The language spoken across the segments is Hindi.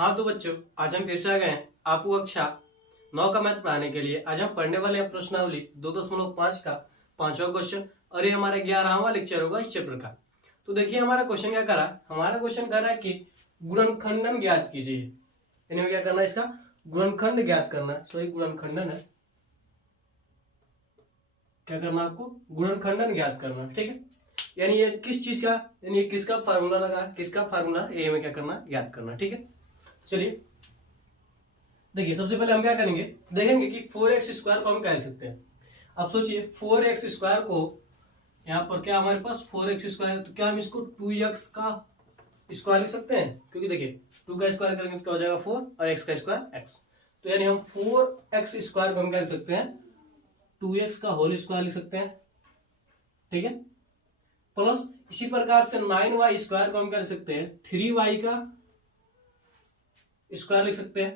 हाँ तो बच्चों, आज हम फिर से आ गए हैं आपको कक्षा 9 का मैथ पढ़ाने के लिए। आज हम पढ़ने वाले हैं प्रश्नावली 2.5 का 5वां क्वेश्चन और ये हमारा 11वां लेक्चर होगा इस चैप्टर का। तो देखिए हमारा क्वेश्चन क्या कर रहा है। हमारा क्वेश्चन कर रहा है कि गुणनखंडन ज्ञात कीजिए। इन्हें क्या करना है, इसका गुणनखंड ज्ञात करना है। सॉरी, गुणनखंडन है, क्या करना है आपको, गुणनखंडन ज्ञात करना है। ठीक है, यानी ये किस चीज का, यानी ये किसका फार्मूला लगा, किसका फार्मूला, ये हमें क्या करना है, ज्ञात करना है। ठीक है, चलिए देखिए सबसे पहले हम क्या करेंगे, देखेंगे कि 4x² को हम कह सकते हैं। अब सोचिए 4x² को यहाँ पर क्या हमारे पास 4x² है, तो क्या हम इसको 2x का स्क्वायर लिख सकते हैं, क्योंकि देखिए 2 का स्क्वायर करेंगे तो क्या हो जाएगा 4 और x का स्क्वायर x। तो यानी हम 4x² को हम क्या लिख सकते हैं, 2x का होल स्क्वायर लिख सकते हैं। ठीक है, प्लस इसी प्रकार से 9y² को हम क्या लिख सकते हैं, 3y का स्क्वायर लिख सकते हैं।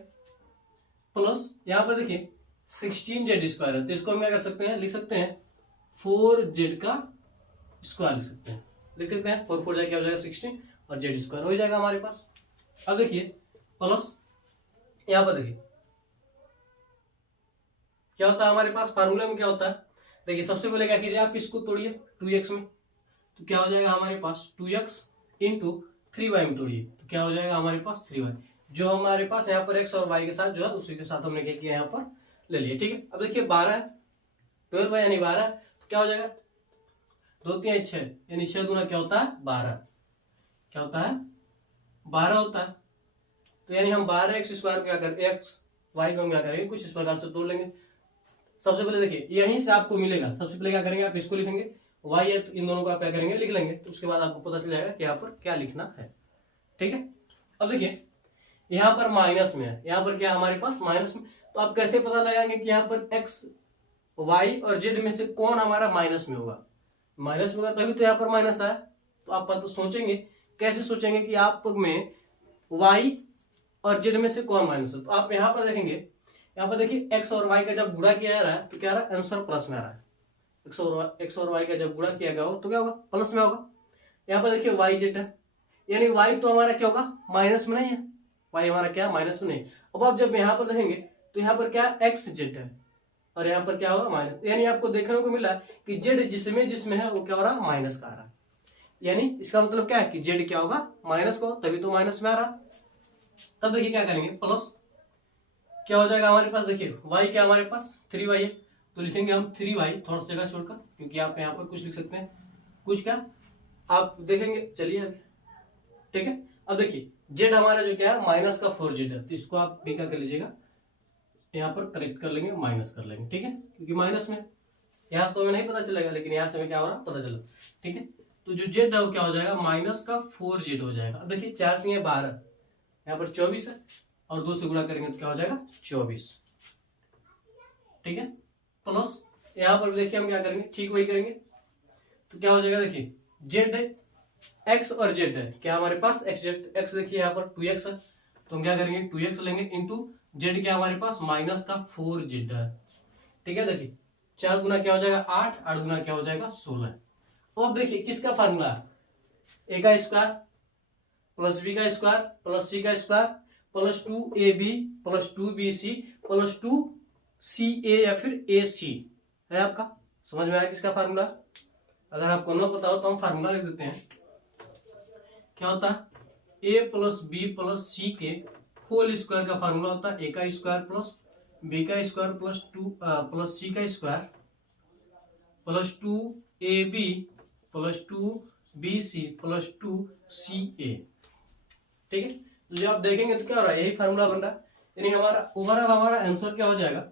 प्लस यहां पर देखिए 16z² है, तो इसको हम क्या कर सकते हैं, लिख सकते हैं 4z का स्क्वायर लिख सकते हैं। लिख सकते हैं 4 4 क्या हो जाएगा 16 और z² हो जाएगा हमारे पास। अब देखिए प्लस यहां पर देखिए क्या होता है हमारे पास, फार्मूले में क्या होता है। देखिए सबसे पहले क्या कीजिए, आप इसको तोड़िए 2x में, तो क्या हो जाएगा हमारे पास 2x इंटू 3y में तोड़िए, तो क्या हो जाएगा हमारे पास 3y। जो हमारे पास यहाँ पर x और y के साथ जो है उसी के साथ हमने क्या किया यहाँ पर ले लिया। ठीक है, अब देखिए 12 है, 12 यानी 12, तो क्या हो जाएगा 2 3 6 यानी 6 दूना क्या होता है 12, क्या होता है 12 होता है। तो यानी हम 12x² क्या करें, x y को हम क्या करेंगे, कुछ इस प्रकार से तोड़ लेंगे। सबसे पहले देखिए यहीं से आपको मिलेगा, सबसे पहले क्या करेंगे, आप इसको लिखेंगे, y है तो इन दोनों को आप क्या करेंगे लिख लेंगे, तो उसके बाद आपको पता चल जाएगा कि यहाँ पर क्या लिखना है। ठीक है, अब देखिए यहाँ पर माइनस में है, यहाँ पर क्या हमारे पास माइनस में, तो आप कैसे पता लगाएंगे कि यहाँ पर x y और z में से कौन हमारा माइनस में होगा। माइनस में होगा तभी तो यहाँ पर माइनस आया। तो आप तो सोचेंगे, कैसे सोचेंगे कि आप में y और z में से कौन माइनस है। तो आप यहाँ पर देखेंगे, यहाँ पर देखिए x और y का जब गुणा किया जा रहा है तो क्या आ रहा है, आंसर प्लस में आ रहा है। x और y का जब गुणा किया गया हो तो क्या होगा, प्लस में होगा। यहाँ पर देखिए y z है, यानी y तो हमारा क्या होगा, माइनस में नहीं है, y हमारा क्या माइनस में नहीं। अब आप जब यहाँ पर देखेंगे तो यहाँ पर क्या x z है और यहाँ पर क्या होगा माइनस, यानी आपको देखने को मिला कि z जिसमें है वो क्या हो रहा है, माइनस का आ रहा है। यानी इसका मतलब क्या है कि z क्या होगा, माइनस का हो, तभी तो माइनस में आ रहा। तब देखिए क्या करेंगे, प्लस क्या हो जाएगा हमारे पास, देखिए y क्या हमारे पास 3y है, तो लिखेंगे हम 3y थोड़ा सा जगह छोड़कर, क्योंकि आप यहाँ पर कुछ लिख सकते हैं, कुछ क्या आप देखेंगे। चलिए अभी ठीक है, अब देखिए z हमारा जो क्या है माइनस का 4z है, तो इसको आप भी क्या कर लीजिएगा, यहाँ पर करेक्ट कर लेंगे, माइनस कर लेंगे। ठीक है, क्योंकि माइनस में यहाँ से हमें नहीं पता चलेगा, लेकिन यहाँ से हमें क्या हो रहा है पता चला। ठीक है, तो जो z है वो क्या हो जाएगा, माइनस का 4z हो जाएगा। अब देखिए 4 3 12, यहाँ पर 24 है और 2 से गुणा करेंगे तो क्या हो जाएगा 24। ठीक है, प्लस यहाँ पर देखिए हम क्या करेंगे, ठीक वही करेंगे, तो क्या हो जाएगा, देखिए z x और z है क्या हमारे पास x देखिए यहाँ पर 2x है, तो हम क्या करेंगे 2x लेंगे इंटू z क्या हमारे पास माइनस का 4z है। ठीक है, देखिए 4 गुना क्या हो जाएगा 8, 8 गुना क्या हो जाएगा 16। अब देखिए किसका फार्मूला है, a का स्क्वायर प्लस b का स्क्वायर प्लस c का square plus 2ab plus 2bc plus 2ca या फिर ac है आपका। समझ में आया किसका फार्मूला। अगर आपको न पता हो तो हम फार्मूला लिख देते हैं, क्या होता है a प्लस बी प्लस सी के होल स्क्वायर का फार्मूला होता है a का स्क्वायर प्लस b का स्क्वायर प्लस 2 प्लस c का square plus 2ab plus 2bc plus 2ca। ठीक है, तो जब आप देखेंगे तो क्या हो रहा है, यही फार्मूला बन रहा है। यानी हमारा ओवरऑल हमारा आंसर क्या हो जाएगा,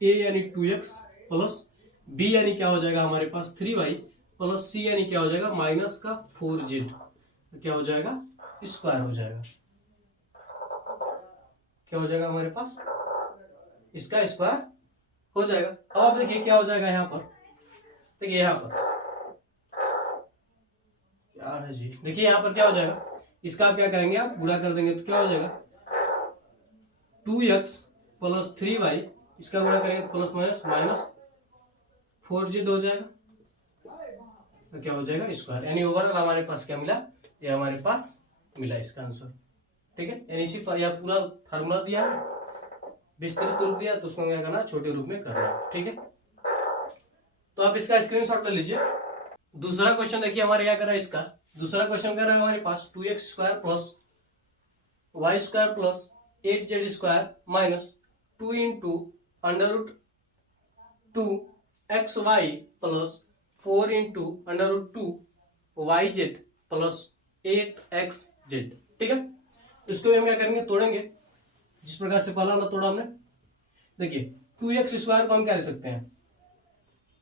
a यानी 2x प्लस b यानी क्या हो जाएगा हमारे पास 3y प्लस c यानी क्या हो जाएगा माइनस का 4z, तो क्या हो जाएगा स्क्वायर हो जाएगा, क्या हो जाएगा हमारे पास इसका स्क्वायर हो जाएगा। अब आप देखिए क्या हो जाएगा यहाँ पर, देखिए यहाँ पर क्या है जी, देखिए यहाँ पर क्या हो जाएगा, इसका आप क्या करेंगे, आप गुणा कर देंगे तो क्या हो जाएगा 2x प्लस 3y, इसका गुणा करेंगे प्लस माइनस माइनस 4z हो जाएगा, तो क्या हो जाएगा स्क्वायर। यानी ओवरऑल हमारे पास क्या मिला, ये हमारे पास मिला इसका आंसर। ठीक है, यानी इसी या पूरा फार्मूला दिया है, विस्तृत रूप दिया तो उसको क्या करना, छोटे रूप में करना है। ठीक है, तो आप इसका स्क्रीनशॉट ले लीजिए। दूसरा क्वेश्चन देखिए हमारे क्या कर रहा है, इसका दूसरा क्वेश्चन कर रहा है हमारे पास 2x² plus y² plus 8z² minus 2 into under root 2xy plus 4 into under root 2yz plus 8xz। ठीक है, इसको भी हम क्या करेंगे, तोड़ेंगे जिस प्रकार से पहला वाला तोड़ा हमने। देखिए 2x² को हम क्या लिख सकते हैं,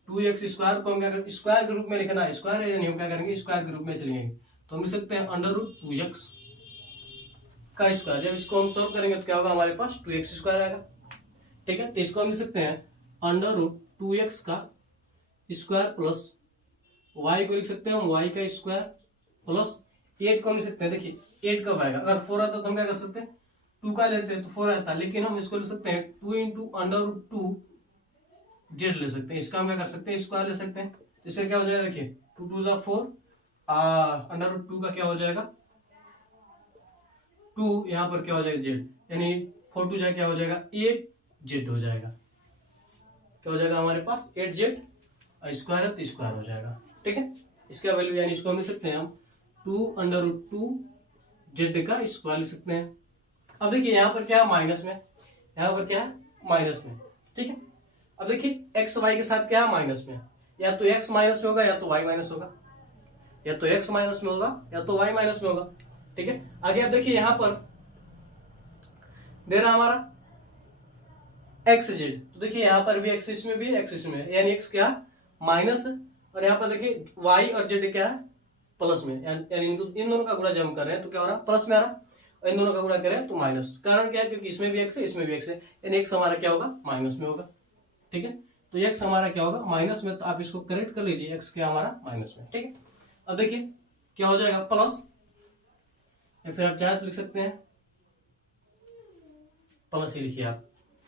2x² को हम क्या करेंगे, स्क्वायर के रूप में लिखना है, स्क्वायर यानी हम क्या करेंगे, स्क्वायर के रूप में से लिखेंगे तो हम लिख सकते हैं अंडर रूट 2x का स्क्वायर। जब इसको हम सोल्व करेंगे तो क्या होगा, हमारे पास 2x² आएगा। ठीक है, तो इसको हम लिख सकते हैं अंडर रूट 2x का स्क्वायर प्लस y को लिख सकते हैं हम y का स्क्वायर प्लस 8 को हम लिख सकते हैं। देखिए 8 कब आएगा, अगर 4 आता तो हम क्या कर सकते हैं, 2 का लेते हैं तो 4 आता, लेकिन हम इसको लिख सकते हैं 2 इंटू अंडर रूट 2 जेड ले सकते हैं। इसका हम क्या कर सकते हैं, स्क्वायर ले सकते हैं। इससे क्या हो जाएगा, देखिए 2 2 जा 4, अंडर रूट 2 का क्या हो जाएगा 2, यहाँ पर क्या हो जाएगा जेड, यानी 4 2 जा क्या हो जाएगा 8 जेड हो जाएगा। क्या हो जाएगा हमारे पास 8 जेड, स्क्वायर है तो स्क्वायर हो जाएगा। ठीक है, इसका वैल्यू यानी इसको हम लिख सकते हैं हम 2 अंडर रूट 2 जेड का स्क्वायर लिख सकते हैं। अब देखिए यहाँ पर क्या है माइनस में, यहाँ पर क्या है माइनस में। ठीक है, अब देखिए एक्स वाई के साथ क्या है माइनस में, या तो एक्स माइनस में होगा या तो वाई माइनस होगा, या तो एक्स माइनस में होगा या तो वाई माइनस में होगा। ठीक है, आगे आप देखिए यहां पर दे रहा हमारा एक्स जेड, तो देखिए यहां पर भी एक्स इसमें भी एक्स इसमें, यानी एक्स क्या माइनस है, और यहाँ पर देखिए वाई और जेड क्या है प्लस में, यानी इन दोनों का गुणा जब हम कर रहे हैं तो क्या हो रहा है प्लस में आ रहा है, और इन दोनों का गुणा कर रहे हैं तो माइनस। कारण क्या है, क्योंकि इसमें भी एक्स है इसमें भी एक्स है, यानी एक्स हमारा क्या होगा माइनस में होगा। ठीक है, तो एक्स हमारा क्या होगा माइनस में, तो आप इसको करेक्ट कर लीजिए, एक्स क्या हमारा माइनस में। ठीक है, अब देखिए क्या हो जाएगा प्लस, या फिर आप चाहे तो लिख सकते हैं प्लस ही लिखिए आप।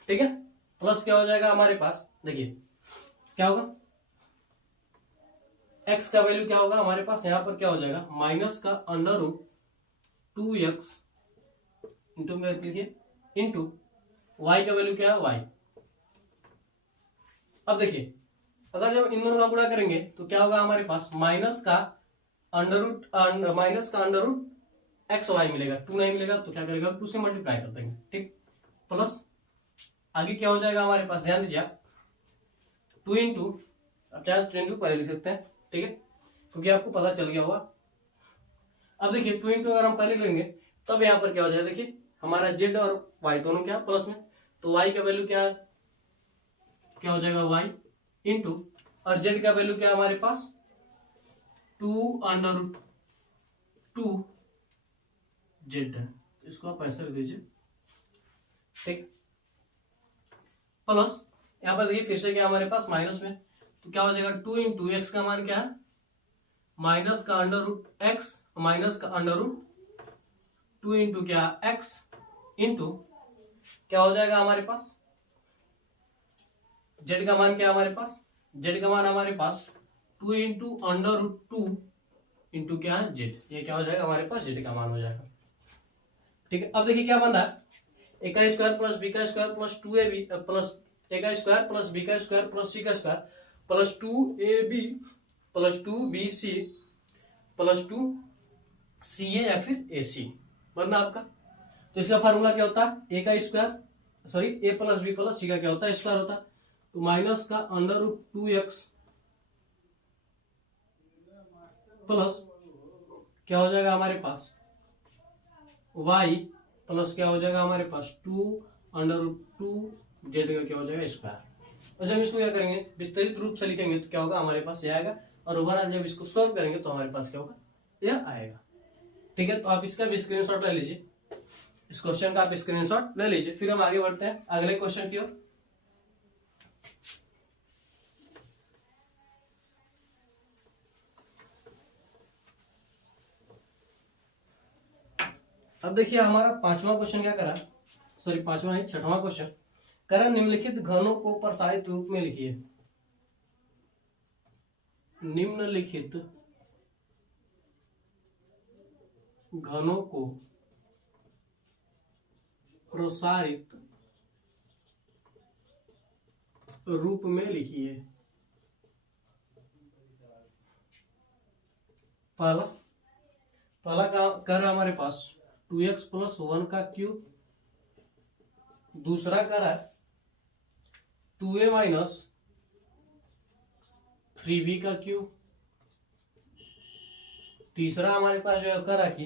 ठीक है, प्लस क्या हो जाएगा हमारे पास, देखिए क्या होगा x का वैल्यू क्या होगा हमारे पास, यहां पर क्या हो जाएगा माइनस का अंडर रूट 2x इंटू में लिखिए इंटू y का वैल्यू क्या है y। अब देखिए अगर जब इन दोनों का गुणा करेंगे तो क्या होगा हमारे पास माइनस का अंडर रूट एक्स वाई मिलेगा, 2 नहीं मिलेगा तो क्या करेगा 2 से मल्टीप्लाई कर देंगे। ठीक, प्लस आगे क्या हो जाएगा हमारे पास, ध्यान दीजिए आप 2 इंटू, अब चाहे 2 इंटू पहले लिख सकते हैं। ठीक है, क्योंकि आपको पता चल गया होगा। अब देखिए 2 इंटू अगर हम पहले लेंगे तब यहाँ पर क्या हो जाएगा, देखिए हमारा जेड और वाई दोनों क्या प्लस में, तो वाई का वैल्यू क्या हो जाएगा वाई इंटू, और जेड का वैल्यू क्या है हमारे पास 2 अंडर रूट 2 जेड है, तो इसको आप ऐसे लिख दीजिए। ठीक, प्लस यहां पर देखिए फिर से क्या हमारे पास माइनस में, तो क्या हो जाएगा 2 इंटू एक्स का मान क्या है माइनस का अंडर रूट एक्स माइनस का अंडर रूट 2 इंटू क्या एक्स इंटू क्या हो जाएगा हमारे पास जेड का मान क्या है हमारे पास, जेड का मान हमारे पास 2 इंटू अंडर रूट 2 इंटू क्या है जेड, ये क्या हो जाएगा हमारे पास जेड का मान हो जाएगा। ठीक है, अब देखिए क्या बन रहा है, ए का स्क्वायर प्लस बी का स्क्वायर प्लस 2ab प्लस ए का स्क्वायर प्लस बी का स्क्वायर प्लस सी का square plus 2ab plus 2bc plus 2ca या फिर ac बनना आपका। तो इसका फार्मूला क्या होता है, ए का स्क्वायर सॉरी ए प्लस बी प्लस सी का क्या होता है स्क्वायर होता है, तो माइनस का अंडर रूट 2x प्लस क्या हो जाएगा हमारे पास y प्लस क्या हो जाएगा हमारे पास 2 अंडर रूट 2 जेड का क्या हो जाएगा स्क्वायर। और जब इसको क्या करेंगे विस्तृत रूप से लिखेंगे तो क्या होगा हमारे पास ये आएगा, और ओवरऑल जब इसको सॉल्व करेंगे तो हमारे पास क्या होगा यह आएगा। ठीक है, तो आप इसका भी स्क्रीनशॉट ले लीजिए, इस क्वेश्चन का आप स्क्रीनशॉट ले लीजिए। फिर हम आगे बढ़ते हैं अगले क्वेश्चन की ओर। अब देखिए हमारा पांचवा क्वेश्चन क्या करा, सॉरी पांचवा नहीं छठवां क्वेश्चन करा, निम्नलिखित घनों को प्रसारित रूप में लिखिए। निम्नलिखित घनों को प्रसारित रूप में लिखिए। पहला का कर हमारे पास 2x प्लस 1 का क्यूब, दूसरा कर है 2a माइनस 3b का क्यूब, तीसरा हमारे पास जो है कर है कि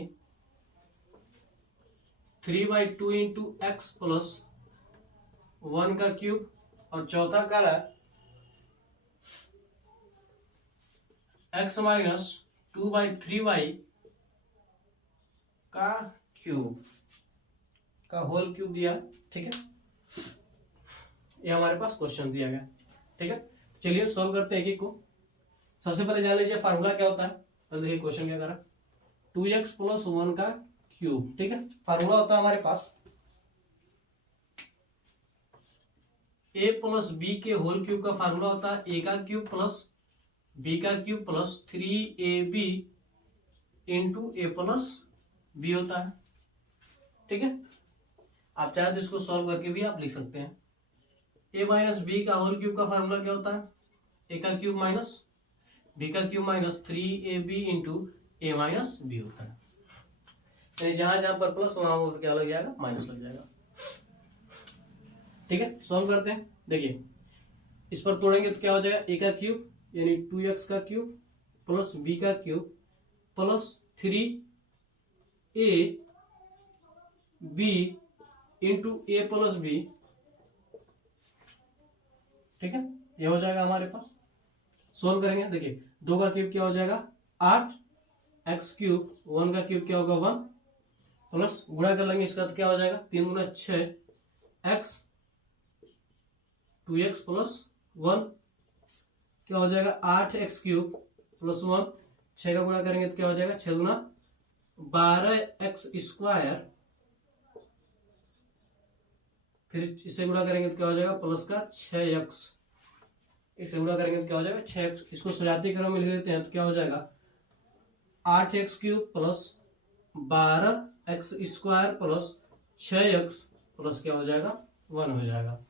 3/2 इंटू एक्स प्लस 1 का क्यूब, और चौथा कर है x माइनस 2/3y का क्यूब का होल क्यूब दिया। ठीक है, ये हमारे पास क्वेश्चन दिया गया। ठीक है, चलिए सॉल्व करते हैं एक एक को। सबसे पहले जान लीजिए फार्मूला क्या होता है। तो देखिए क्वेश्चन क्या करा, 2x प्लस 1 का क्यूब। ठीक है, फार्मूला होता है हमारे पास a प्लस बी के होल क्यूब का फार्मूला होता है a का क्यूब प्लस b का cube plus 3ab into a plus B होता है। ठीक है, आप चाहे तो इसको सॉल्व करके भी आप लिख सकते हैं। a माइनस बी का होल क्यूब का फार्मूला क्या होता है, a का क्यूब माइनस b का क्यूब माइनस 3ab इंटू ए माइनस बी होता है। यानी जहां जहां पर प्लस वहां क्या लग जाएगा, माइनस लग जाएगा। ठीक है, सॉल्व करते हैं। देखिए इस पर तोड़ेंगे तो क्या हो जाएगा, a का क्यूब यानी 2x का क्यूब प्लस b का cube plus 3ab into a plus B. ठीक है, ये हो जाएगा हमारे पास। सोल्व करेंगे, देखिए 2 का क्यूब क्या हो जाएगा 8, एक्स क्यूब 1 का क्यूब क्या होगा 1, प्लस गुणा कर लेंगे इसका तो क्या हो जाएगा 3 गुना 6 एक्स 2x प्लस 1 क्या हो जाएगा 8x क्यूब प्लस 1, 6 का गुणा करेंगे तो क्या हो जाएगा 6 गुना 12x स्क्वायर, फिर इससे गुणा करेंगे तो क्या हो जाएगा प्लस का 6x, इससे गुणा करेंगे तो क्या हो जाएगा 6x। इसको सजाती क्रम में लिख देते हैं तो क्या हो जाएगा 8x cube plus 12x square plus 6x plus क्या हो जाएगा 1 हो जाएगा।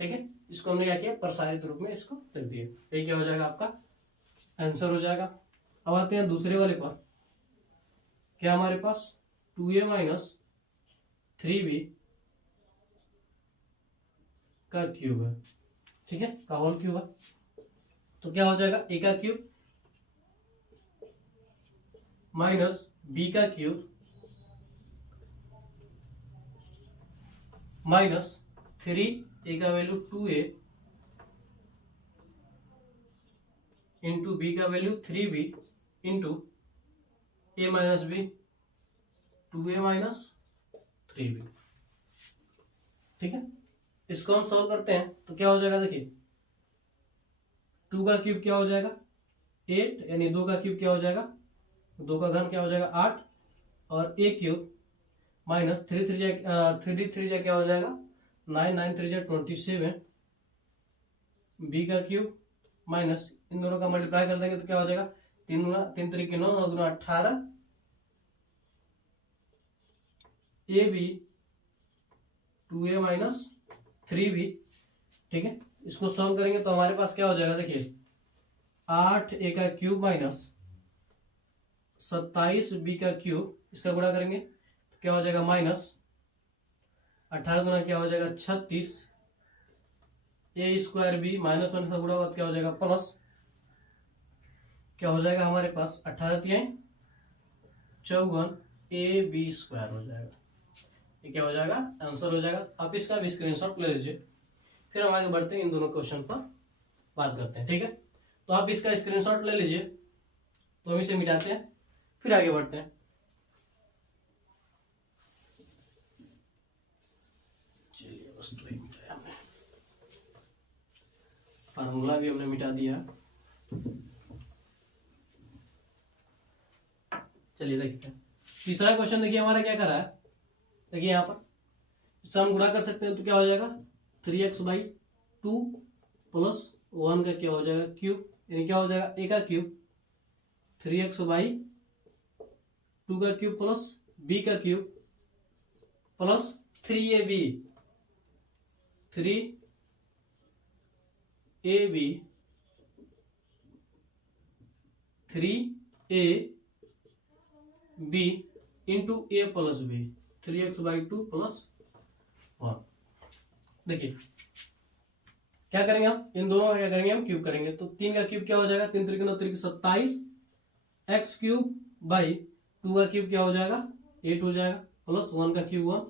ठीक है, इसको हमने क्या किया प्रसारित रूप में इसको लिख दिया। ये क्या हो जाएगा आपका आंसर हो जाएगा। अब आते हैं दूसरे वाले पर, क्या हमारे पास 2a माइनस 3b का क्यूब है। ठीक है, का होल क्यूब है तो क्या हो जाएगा a का क्यूब माइनस b का क्यूब माइनस 3a का वैल्यू 2a इंटू b का value 3b into a minus b 2a minus 3b। ठीक है, इसको हम सॉल्व करते हैं तो क्या हो जाएगा, देखिए 2 का क्यूब क्या हो जाएगा 8, यानी 2 का क्यूब क्या हो जाएगा 2 का घन क्या हो जाएगा 8, और a क्यूब माइनस 3 3 क्या हो जाएगा 9, 9 3 27, b का क्यूब माइनस इन दोनों का मल्टीप्लाई कर देंगे तो क्या हो जाएगा 3 3 9, 9 गुना 18, ab 2a माइनस 3b। ठीक है, इसको सॉल्व करेंगे तो हमारे पास क्या हो जाएगा, देखिए 8a का क्यूब माइनस 27b का क्यूब, इसका गुणा करेंगे तो क्या हो जाएगा माइनस 18 गुना क्या हो जाएगा 36, a स्क्वायर b माइनस 1 से गुणा होगा क्या हो जाएगा प्लस क्या हो जाएगा हमारे पास 18 3 54 ab स्क्वायर हो जाएगा। ये क्या हो जाएगा आंसर हो जाएगा। आप इसका भी स्क्रीनशॉट ले लीजिए, फिर हम आगे बढ़ते हैं इन दोनों क्वेश्चन पर बात करते हैं। ठीक है, तो आप इसका स्क्रीनशॉट ले लीजिए, तो हम इसे मिटाते हैं फिर आगे बढ़ते हैं। चलिए बस तो ही मिटाया हमने, फार्मूला भी हमने मिटा दिया। चलिए देखते हैं तीसरा क्वेश्चन। देखिए हमारा क्या कर रहा है, देखिए यहाँ पर इससे हम गुणा कर सकते हैं तो क्या हो जाएगा 3x/2 प्लस 1 का क्या हो जाएगा क्यूब, यानी क्या हो जाएगा a का क्यूब 3x/2 का क्यूब प्लस b का cube plus 3ab 3ab into a plus b 3x/2 plus 1। देखिए क्या करेंगे हम, इन दोनों का क्या करेंगे हम, क्यूब करेंगे। तो 3 का क्यूब क्या हो जाएगा, 3 3 9 27 एक्स क्यूब बाई 2 का क्यूब क्या हो जाएगा 8 हो जाएगा, प्लस 1 का क्यूब 1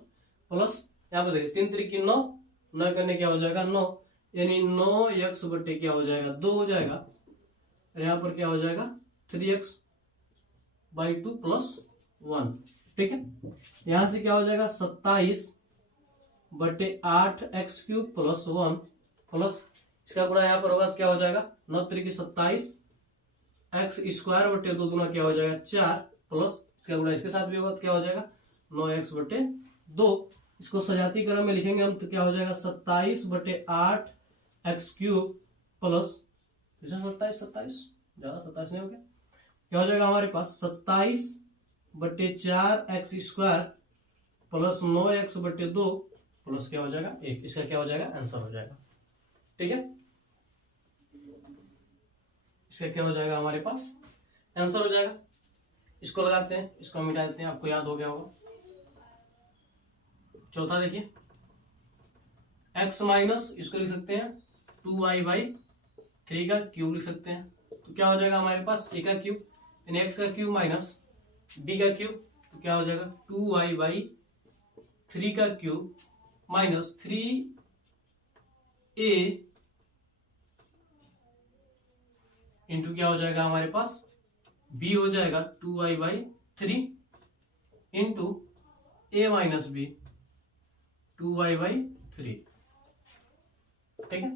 प्लस यहाँ पर देखिए 3 3 9 9 करने क्या हो जाएगा 9, यानी 9x बटे क्या हो जाएगा 2 हो जाएगा। और यहाँ पर क्या हो जाएगा 3x/2 प्लस 1। ठीक है, यहां से क्या हो जाएगा 27/8 एक्स क्यूब प्लस 1 प्लस इसका गुणा यहाँ पर होगा तो क्या हो जाएगा 9 3 27 एक्स स्क्वायर बटे 2 गुना क्या हो जाएगा 4 प्लस इसका गुणा इसके साथ भी होगा तो क्या हो जाएगा 9x/2। इसको सजाती क्रम में लिखेंगे हम तो क्या हो जाएगा 27/8 एक्स क्यूब प्लस 27 ज्यादा 27 नहीं हो गया, क्या हो जाएगा हमारे पास 27/4 x square plus 9x/2 plus क्या हो जाएगा 1। इसका क्या हो जाएगा आंसर हो जाएगा। ठीक है, इसका क्या हो जाएगा हमारे पास आंसर हो जाएगा। इसको लगाते हैं, इसको मिटा देते हैं, आपको याद हो गया होगा। चौथा देखिए x माइनस इसको लिख सकते हैं 2y/3 का क्यूब लिख सकते हैं। तो क्या हो जाएगा हमारे पास a का क्यूब यानी x का क्यूब माइनस b का क्यूब, तो क्या हो जाएगा 2y/3 का क्यूब माइनस 3a इंटू क्या हो जाएगा हमारे पास b हो जाएगा 2y/3 into a minus b 2y/3। ठीक है,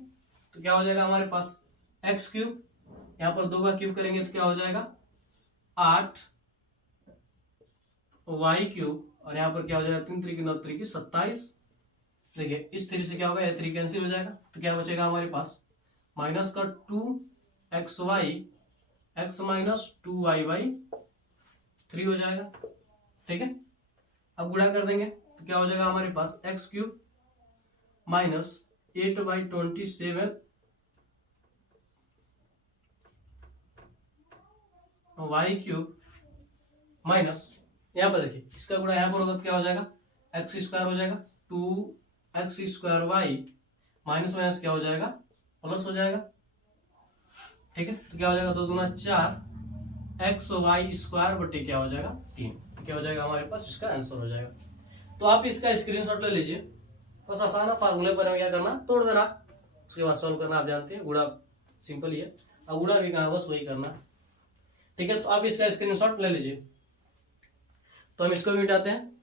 तो क्या हो जाएगा हमारे पास एक्स क्यूब, यहां पर 2 का क्यूब करेंगे तो क्या हो जाएगा 8 वाई क्यूब, और यहां पर क्या हो जाएगा 3 3 9 3 27। देखिए इस 3 से क्या होगा 3 कैंसिल हो जाएगा तो क्या बचेगा हमारे पास माइनस का 2xy x माइनस 2y/3 हो जाएगा। ठीक है, अब गुणा कर देंगे तो क्या हो जाएगा हमारे पास x cube minus 8/27 y cube minus यहां पर देखिए इसका गुणा यहां पर होगा तो क्या हो जाएगा एक्स स्क्वायर हो जाएगा 2x² वाई माइनस माइनस क्या हो जाएगा प्लस हो जाएगा। ठीक है, तो क्या हो जाएगा 2 दूना 4 xy² बटे क्या हो जाएगा 3, क्या हो जाएगा हमारे पास इसका आंसर हो जाएगा। तो आप इसका स्क्रीनशॉट ले लीजिए, बस आसान है, फार्मूले पर क्या करना तोड़ देना, उसके बाद सॉल्व करना। आप जानते हैं गुणा सिंपल ही है, और गुणा भी कहा बस वही करना। ठीक है, तो आप इसका स्क्रीनशॉट ले लीजिए। तो हम इसको भी मिटाते हैं।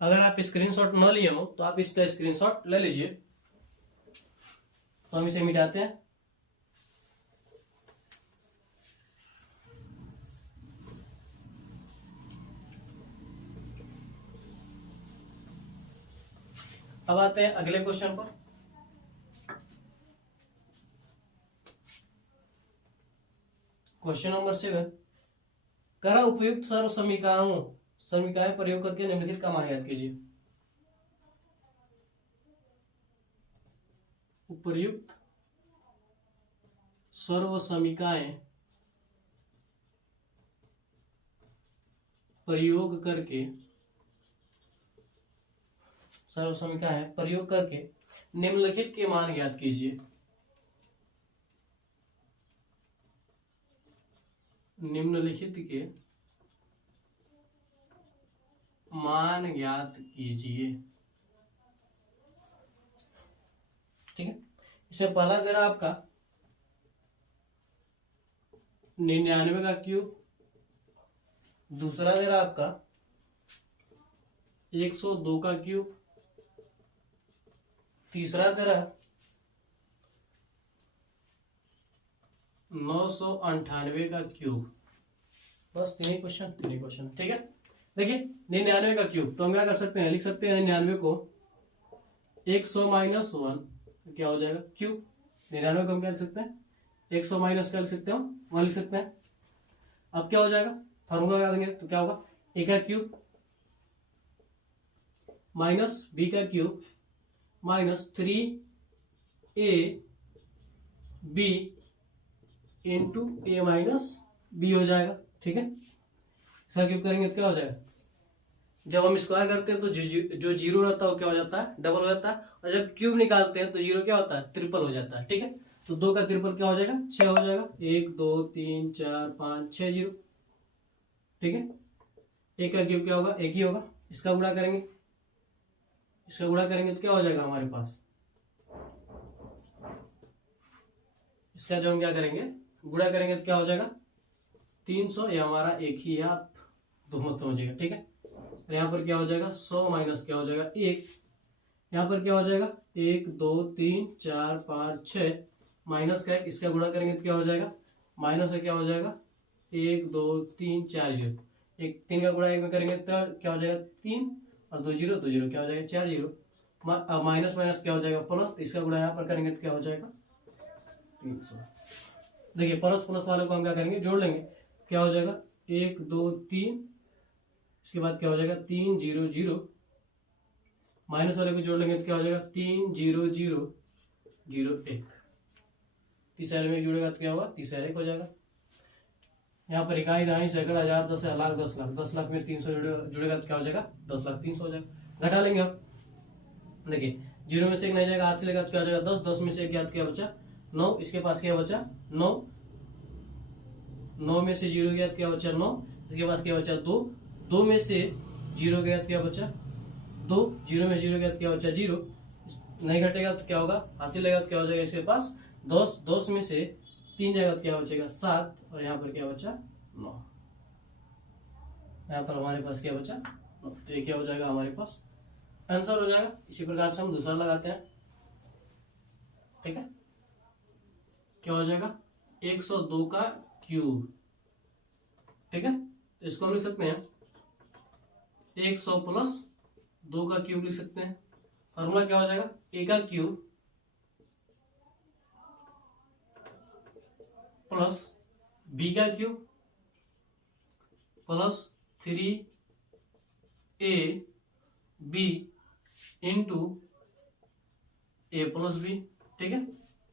अगर आप स्क्रीनशॉट न लिए हो तो आप इसका स्क्रीनशॉट ले लीजिए। तो हम इसे मिटाते हैं। अब आते हैं अगले क्वेश्चन पर। क्वेश्चन नंबर 7, करा उपयुक्त सर्व समीकरण प्रयोग करके निम्नलिखित का मान ज्ञात कीजिए। उपयुक्त सर्व समीकरण प्रयोग करके निम्नलिखित के मान ज्ञात कीजिए। निम्नलिखित के मान ज्ञात कीजिए। ठीक है, इसमें पहला दे रहा आपका 99 का क्यूब, दूसरा दे रहा आपका 102 का क्यूब, तीसरा दे रहा 998 का क्यूब। बस तीन ही क्वेश्चन। ठीक है, देखिए 99 का क्यूब, तो हम क्या कर सकते हैं, लिख सकते हैं 99 को 100 माइनस 1 क्या हो जाएगा क्यूब। 99 को हम क्या लिख सकते हैं 100 माइनस क्या लिख सकते हैं 1 लिख सकते हैं। अब क्या हो जाएगा फार्मूला लगा देंगे तो क्या होगा a का क्यूब माइनस बी का क्यूब माइनस 3ab इंटू ए माइनस बी हो जाएगा। ठीक है, इसका क्यूब करेंगे तो क्या हो जाएगा, जब हम स्क्वायर करते हैं तो जो जीरो रहता है वो क्या हो जाता है, डबल हो जाता है, और जब क्यूब निकालते हैं तो जीरो क्या होता है, ट्रिपल हो जाता है। ठीक है, तो 2 का ट्रिपल क्या हो जाएगा, 6 हो जाएगा। 1 2 3 4 5 6 जीरो। ठीक है, एक का क्यूब क्या होगा, एक ही होगा। इसका गुणा करेंगे, इसका गुणा करेंगे तो क्या हो जाएगा हमारे पास, इसका जो हम क्या करेंगे, गुणा करेंगे तो क्या हो जाएगा 300। ये हमारा एक ही है, आप दो मत समझिएगा। ठीक है, यहाँ पर क्या हो जाएगा 100 माइनस क्या हो जाएगा 1। यहाँ पर क्या हो जाएगा 1 2 3 4 5 6 माइनस का 1, इसका गुणा करेंगे तो क्या हो जाएगा, माइनस का क्या हो जाएगा 1 2 3 4 जीरो। एक 3 का गुणा 1 में करेंगे तो क्या हो जाएगा 3, और 2 जीरो 2 जीरो क्या हो जाएगा 4 जीरो। माइनस माइनस क्या हो जाएगा प्लस, तो इसका गुणा यहाँ पर करेंगे तो क्या हो जाएगा 300। देखिए प्लस प्लस वाले को हम क्या करेंगे, जोड़ लेंगे। क्या हो जाएगा 1 2 3, इसके बाद क्या हो जाएगा 3 0 0। माइनस वाले को जोड़ लेंगे तो क्या हो जाएगा 3 0 0 0 1। तीसरे में जुड़ेगा तो क्या होगा, तीसरे 1 हो जाएगा। यहाँ पर इकाई दहाई सैकड़ा हजार दस लाख 10 लाख, 10 लाख में 300 जुड़ेगा तो क्या हो जाएगा 10 लाख 300 हो जाएगा। घटा लेंगे हम, देखिए जीरो में से 1 नहीं जाएगा, हाथ से लेगा तो क्या हो जाएगा 10, 10 में से 1 गया तो क्या बचा 9, इसके पास क्या बचा 9, 9 में से 0 गया तो क्या बचा 9, इसके पास क्या बचा 2, 2 में से 0 गया तो क्या बचा 2, 0 में 0 गया तो क्या बचा 0, नहीं घटेगा तो क्या होगा, हासिल लेगा तो क्या हो जाएगा इसके पास 10, 10 में से 3 जाएगा तो क्या बचेगा 7, और यहाँ पर क्या बचा 9। यहाँ पर हमारे पास क्या बचा 9, तो ये क्या हो जाएगा हमारे पास आंसर हो जाएगा। इसी प्रकार से हम दूसरा लगाते हैं। ठीक है, क्या हो जाएगा 102 का क्यूब। ठीक है, तो इसको हम लिख सकते हैं 100 प्लस 2 का क्यूब लिख सकते हैं। फॉर्मूला क्या हो जाएगा, a का क्यूब प्लस b का cube plus 3ab into a plus b। ठीक है,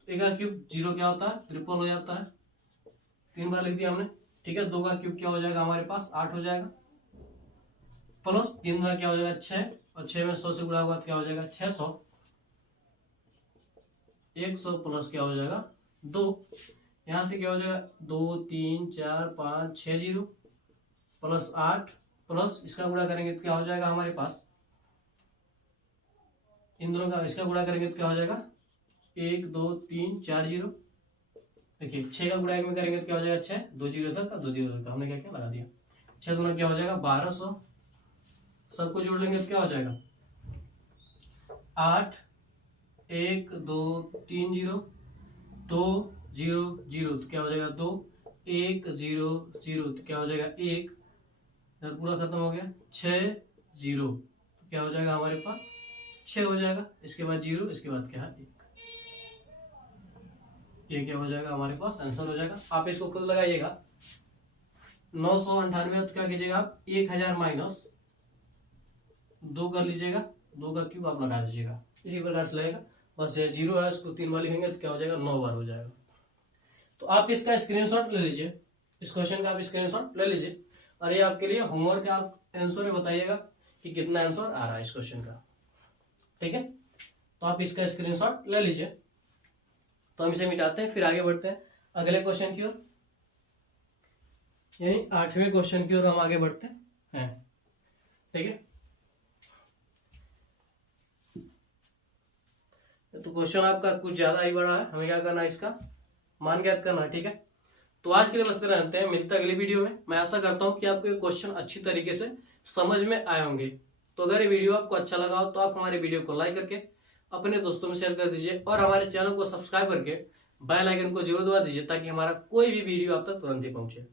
a का क्यूब 0 क्या होता है, ट्रिपल हो जाता है, 3 बार लिख दिया हमने। ठीक है, 2 का क्यूब क्या हो जाएगा हमारे पास 8 हो जाएगा, प्लस 3 का क्या हो जाएगा 6, और 6 में 100 से गुणा हुआ क्या हो जाएगा 600। 100 प्लस क्या हो जाएगा 2, यहां से क्या हो जाएगा 2 3 4 5 6 जीरो प्लस 8, प्लस इसका गुणा करेंगे तो क्या हो जाएगा हमारे पास, इन दोनों का इसका गुणा करेंगे तो क्या हो जाएगा 1 2 3 4 जीरो। देखिए 6 का गुणा 1 में करेंगे तो क्या हो जाएगा 6, 2 जीरो तक का 2 जीरो तक का हमने क्या क्या लगा दिया। 6 दूना क्या हो जाएगा 1200, सबको जोड़ लेंगे तो क्या हो जाएगा 8 1 2 3 जीरो 2 0 0 तो क्या हो जाएगा 2, 1 0 0 तो क्या हो जाएगा 1, इधर पूरा खत्म हो गया 6 0 तो क्या हो जाएगा हमारे पास 6 हो जाएगा, इसके बाद 0, इसके बाद क्या है 1। ये क्या हो जाएगा हमारे पास आंसर हो जाएगा। आप इसको खुद लगाइएगा 998 तो क्या कीजिएगा आप 1000 माइनस 2 कर लीजिएगा, 2 का क्यूब आप लगा दीजिएगा, इसी प्रकार से लगेगा। बस ये 0 है, इसको 3 बार लिखेंगे तो क्या हो जाएगा 9 बार हो जाएगा। तो आप इसका स्क्रीनशॉट ले लीजिए, इस क्वेश्चन का आप स्क्रीनशॉट ले लीजिए, और ये आपके लिए होमवर्क है, आप आंसर में बताइएगा कि कितना आंसर आ रहा है इस क्वेश्चन का। ठीक है, तो आप इसका स्क्रीनशॉट ले लीजिए। तो हम इसे मिटाते हैं, फिर आगे बढ़ते हैं अगले क्वेश्चन की ओर, यानी 8वें क्वेश्चन की ओर हम आगे बढ़ते हैं। ठीक है, तो क्वेश्चन आपका कुछ ज्यादा ही बड़ा है, हमें क्या करना है इसका मान ज्ञात करना है। ठीक है, तो आज के लिए बस इतना रहते हैं, मिलते हैं अगली वीडियो में। मैं आशा करता हूं कि आपको ये क्वेश्चन अच्छी तरीके से समझ में आए होंगे। तो अगर ये वीडियो आपको अच्छा लगा हो तो आप हमारे वीडियो को लाइक करके अपने दोस्तों में शेयर कर दीजिए, और हमारे चैनल को सब्सक्राइब करके बेल आइकन को जरूर दबा दीजिए, ताकि हमारा कोई भी वीडियो आप तक तुरंत ही पहुंचे।